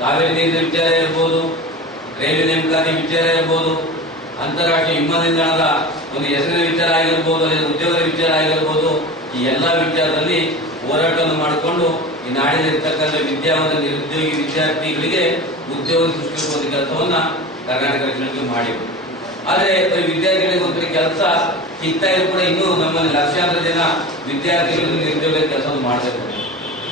ಕಾವೇರಿ ನೀರಿನ ವಿಚಾರ ಇರ್ಬೋದು, ರೈಲ್ವೆ ನೇಮಕಾತಿ ವಿಚಾರ ಇರ್ಬೋದು, ಅಂತಾರಾಷ್ಟ್ರೀಯ ವಿಮಾನ ನಿಲ್ದಾಣದ ಒಂದು ಹೆಸರಿನ ವಿಚಾರ ಆಗಿರ್ಬೋದು, ಉದ್ಯೋಗದ ವಿಚಾರ ಆಗಿರ್ಬೋದು, ಈ ಎಲ್ಲಾ ವಿಚಾರದಲ್ಲಿ ಹೋರಾಟವನ್ನು ಮಾಡಿಕೊಂಡು ಈ ನಾಡಿನಲ್ಲಿರ್ತಕ್ಕಂಥ ವಿದ್ಯಾವಂತ ನಿರುದ್ಯೋಗಿ ವಿದ್ಯಾರ್ಥಿಗಳಿಗೆ ಉದ್ಯೋಗ ಸೃಷ್ಟಿಸುವ ಕೆಲಸವನ್ನ ಕರ್ನಾಟಕ ರಚನೆಗೆ ಮಾಡಿದ್ರು. ಆದ್ರೆ ವಿದ್ಯಾರ್ಥಿಗಳಿಗೆ ಒಂಥರ ಕೆಲಸ ಸಿಗ್ತಾ ಇದ್ರು ಕೂಡ ಇನ್ನೂ ನಮ್ಮಲ್ಲಿ ಲಕ್ಷಾಂತರ ಜನ ವಿದ್ಯಾರ್ಥಿಗಳು ನಿರುದ್ಯೋಗ ಕೆಲಸವನ್ನು ಮಾಡಬೇಕು.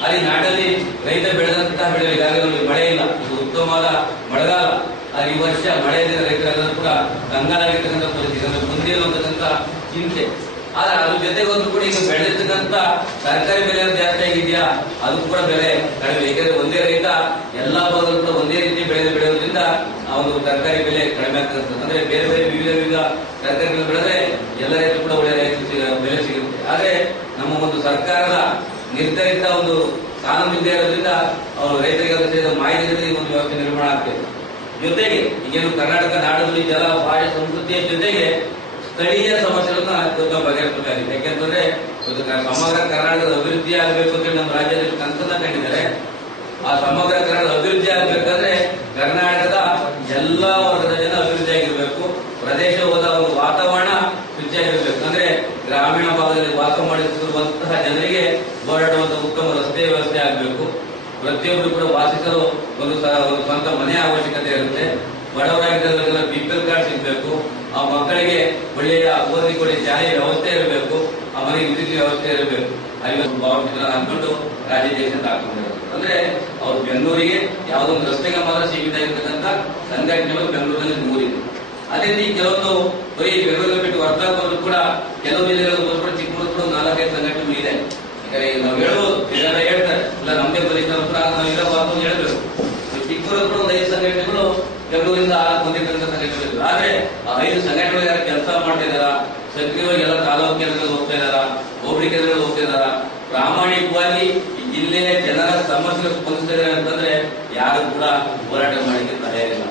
ಅಲ್ಲಿ ನಾಡಲ್ಲಿ ರೈತ ಬೆಳೆದಂತಹ ಬೆಳೆ ಈಗಾಗಲೇ ಮಳೆ ಇಲ್ಲ, ಇದು ಉತ್ತಮವಾದ ಮಳೆಗಾಲ. ಈ ವರ್ಷ ಮಳೆಯಿಂದ ರೈತರೆಲ್ಲರೂ ಕೂಡ ಕಂಗಾಲಾಗಿರ್ತಕ್ಕಂಥ ಪರಿಸ್ಥಿತಿ, ಅಂದ್ರೆ ಮುಂದೆ ಅಂತಕ್ಕಂಥ ಚಿಂತೆ. ಆದ್ರೆ ಅದ್ರ ಜೊತೆಗೆ ಒಂದು ಕೂಡ ಈಗ ಬೆಳೆದಿರ್ತಕ್ಕಂಥ ತರಕಾರಿ ಬೆಲೆ ಜಾಸ್ತಿ ಆಗಿದೆಯಾ, ಅದು ಕೂಡ ಬೆಲೆ ಕಡಿಮೆ. ಯಾಕಂದ್ರೆ ಒಂದೇ ರೈತ ಎಲ್ಲಾ ಭಾಗದಲ್ಲೂ ಕೂಡ ಒಂದೇ ರೀತಿ ಬೆಳೆಯೋದ್ರಿಂದ ಆ ಒಂದು ತರಕಾರಿ ಬೆಲೆ ಕಡಿಮೆ ಆಗ್ತದೆ. ಅಂದ್ರೆ ಬೇರೆ ಬೇರೆ ವಿವಿಧ ತರಕಾರಿಗಳು ಬೆಳೆದ್ರೆ ಎಲ್ಲ ರೈತರು ಕೂಡ ಒಳ್ಳೆ ಬೆಲೆ ಸಿಗುತ್ತೆ. ಆದ್ರೆ ನಮ್ಮ ಒಂದು ಸರ್ಕಾರದ ನಿರ್ಧರಿತ ಒಂದು ಕಾನೂನಿಂದ ಇರೋದ್ರಿಂದ ಅವರು ರೈತರಿಗೆ ಮಾಹಿತಿ ಒಂದು ವ್ಯವಸ್ಥೆ ನಿರ್ಮಾಣ ಆಗ್ತದೆ. ಜೊತೆಗೆ ಈಗೇನು ಕರ್ನಾಟಕ ನಾಡಿನಲ್ಲಿ ಜಲ ಭಾಷೆ ಸಂಸ್ಕೃತಿಯ ಜೊತೆಗೆ ಸ್ಥಳೀಯ ಸಮಸ್ಯೆಗಳನ್ನ ಬಗೆಹರಿಸಬೇಕಾಗಿದೆ. ಯಾಕೆಂತಂದ್ರೆ ಸಮಗ್ರ ಕರ್ನಾಟಕದ ಅಭಿವೃದ್ಧಿ ಆಗಬೇಕು ಅಂತ ನಮ್ಮ ರಾಜ್ಯದಲ್ಲಿ ಕನಸನ್ನ ಕಂಡಿದ್ದಾರೆ. ಆ ಸಮಗ್ರ ಕರ್ನಾಟಕ ಅಭಿವೃದ್ಧಿ ಆಗಬೇಕಾದ್ರೆ ಕರ್ನಾಟಕದ ಎಲ್ಲಾ ವರ್ಗದ ಜನ ಅಭಿವೃದ್ಧಿ ಆಗಿರ್ಬೇಕು, ಪ್ರದೇಶ ಹೋದ ಒಂದು ವಾತಾವರಣ ಶುಚಿಯಾಗಿರ್ಬೇಕು. ಅಂದ್ರೆ ಗ್ರಾಮೀಣ ಭಾಗದಲ್ಲಿ ವಾಸ ಮಾಡುತ್ತಿರುವಂತಹ ಜನರಿಗೆ ಓಡಾಡುವಂತಹ ಉತ್ತಮ ರಸ್ತೆ ವ್ಯವಸ್ಥೆ ಆಗಬೇಕು. ಪ್ರತಿಯೊಬ್ಬರು ಕೂಡ ವಾಸಿಸಲು ಒಂದು ಸ್ವಂತ ಮನೆ ಅವಶ್ಯಕತೆ ಇರುತ್ತೆ. ಬಡವರಾಗಿದ್ದವರಿಗೆಲ್ಲ ಬಿಪಿಎಲ್ ಕಾರ್ಡ್ ಸಿಗಬೇಕು. ಆ ಮಕ್ಕಳಿಗೆ ಒಳ್ಳೆಯ ಓದಿಕೊಳ್ಳಿ ಶಾಲೆಯ ವ್ಯವಸ್ಥೆ ಇರಬೇಕು, ಆ ಮನೆಗೆ ವಿದ್ಯುತ್ ವ್ಯವಸ್ಥೆ ಇರಬೇಕು. 50 ಜನ ಅಂದ್ಕೊಂಡು ರಾಜ್ಯ ದೇಶದಿಂದ ಹಾಕೊಂಡಿರೋದು. ಅಂದ್ರೆ ಅವ್ರು ಬೆಂಗಳೂರಿಗೆ ಯಾವುದೊಂದು ರಸ್ತೆಗೆ ಮಾತ್ರ ಸೀಮಿತ ಆಗಿರ್ತಕ್ಕಂಥ ಸಂಘಟನೆಗಳು ಬೆಂಗಳೂರಿನಲ್ಲಿ 3 ಇದೆ. ಅದೇ ರೀತಿ ಕೆಲವೊಂದು ಬರೀ ಬೆಂಗಳೂರಿಗೆ ಬಿಟ್ಟು ಹೊರತಾಗೋದು ಕೂಡ ಕೆಲವು ಜಿಲ್ಲೆಗಳು ಕೂಡ ಚಿಕ್ಕಮಗಳೂರು ಕೂಡ 4-5 ಸಂಘಟನೆಗಳು ಇದೆ. ನಾವು ಹೇಳ್ಬೋದು, ಬೇರೆ ಹೇಳ್ತಾರೆ ಇಲ್ಲ ನಮ್ದೇ ಪರಿಸರ ನಾವು ಇರಬಾರ್ದು ಅಂತ ಹೇಳ್ಬೇಕು. ಚಿಕ್ಕಮಗಳೂರು ಕೂಡ ಒಂದು 5 ಸಂಘಟನೆಗಳು ಬೆಂಗಳೂರಿಂದ ಹೊಂದಿರ್ತಕ್ಕಂಥ ಸಂಘಟನೆಗಳು. ಆದ್ರೆ ಆ 5 ಸಂಘಟನೆಗಳು ಯಾರು ಕೆಲಸ ಮಾಡ್ತಾ ಇದಾರ, ಸಕ್ರಿಯವಾಗಿ ಎಲ್ಲ ತಾಲೂಕು ಕೇಂದ್ರಗಳು ಹೋಗ್ತಾ ಇದಾರ, ಹೋಬಳಿ ಕೇಂದ್ರಗಳು ಹೋಗ್ತಾ ಇದಾರ, ಪ್ರಾಮಾಣಿಕವಾಗಿ ಈ ಜಿಲ್ಲೆಯ ಜನರ ಸಮಸ್ಯೆಗಳು ಸ್ಪಂದಿಸ್ತಾ ಇದ್ದಾರೆ ಅಂತಂದ್ರೆ ಯಾರು ಕೂಡ ಹೋರಾಟ ಮಾಡಲಿಕ್ಕೆ ತಯಾರಿಲ್ಲ.